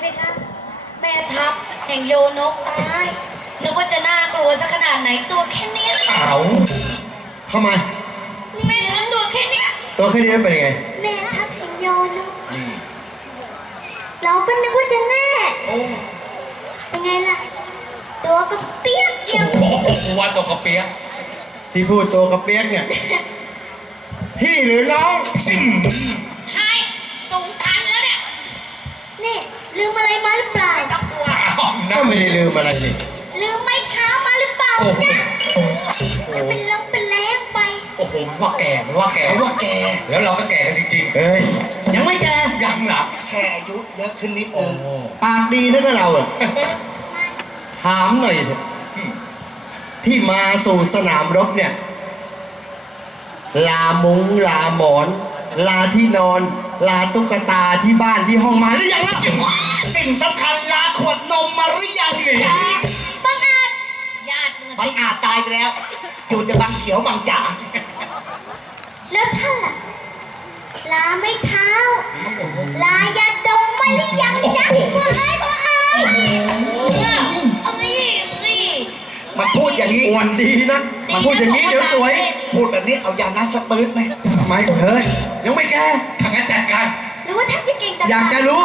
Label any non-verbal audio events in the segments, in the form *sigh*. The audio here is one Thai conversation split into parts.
ไหมคะแม่ทับอย่างโยนกตายนึกว่าจะน่ากลัวสักขนาดไหนตัวแค่นี้เอาทำไม แม่ทับตัวแค่นี้ตัวแค่นี้เป็นไง แม่ทับอย่างโยนกเราก็นึกว่าจะแน่เป็นไงล่ะ ตัวกระเปี๊ยกเดียวพี่ว่าตัวกระเปี๊ยก ที่พูดตัวกระเปี๊ยกเนี่ย พี่หรือน้องใช่สงครามก็ไม่ได้ลืมอะไรเลยลืมไม้เท้ามาหรือเปล่าจ๊ะผมว่าแก่ไม่ว่าแก่ว่าแก่แล้วเราก็แก่กันจริงๆเอ้ยยังไม่แก่ยังหรอแก่อายุเยอะขึ้นนิดเนึงปากดีนะก็เราอะถามหน่อยที่มาสู่สนามรบเนี่ย ลามุงลาหมอน ลาที่นอน ลาตุ๊กตาที่บ้านที่ห้องมาหรือยังล่ะสิ่งสำคัญลาขวดนมมาหรือยังจ๊ะบังอาจญาติบังอาจตายไปแล้ว จูดจะบังเขียวบังจ๋าแล้วท่านล่ะลาไม่เท้าลายาดมมาหรือยังจ๊ะบังอาเบังอรจมาพูดอย่างนี้อ่อนดีนะมาพูดอย่างนี้เดี๋ยวสวย พูดแบบนี้เอายาหน้าสปืดไหมทำไมเฮ้ยยังไม่แก้ขังอาจารย์กันหรืว่าาจะเก่งแต่อยากจะรู้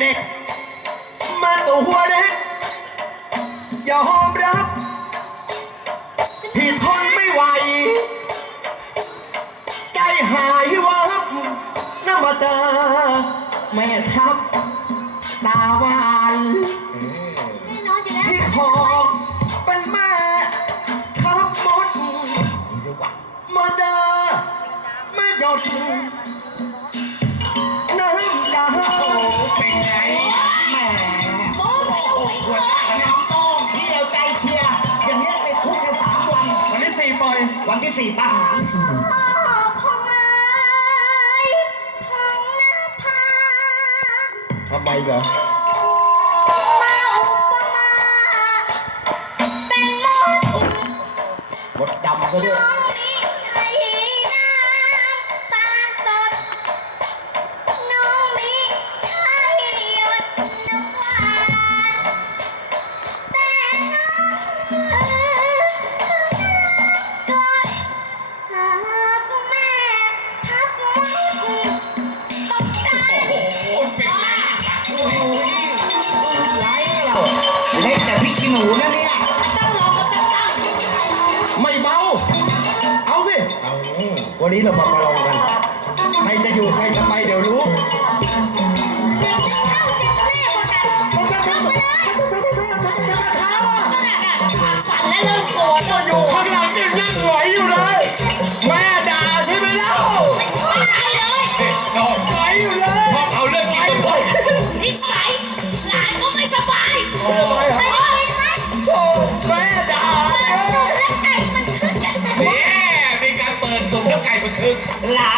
ดเดมาตัวหัวเด็กอย่าหอมรับ พี่ทนไม่ไหวใจหายวับน้ำตาแม่ทับตาวานพี่ขอมมม่ ทับดาเจอไม่ยอดวันที่สี่ประหารสูงพงไอพงนภาทำไมเหรเป็นมดดำเขาด้วยูเนี่ยไม่เบา เอาสิวันนี้เรามาประลองกัน ใครจะอยู่ใครจะไปเดี๋ยวรู้ la *laughs*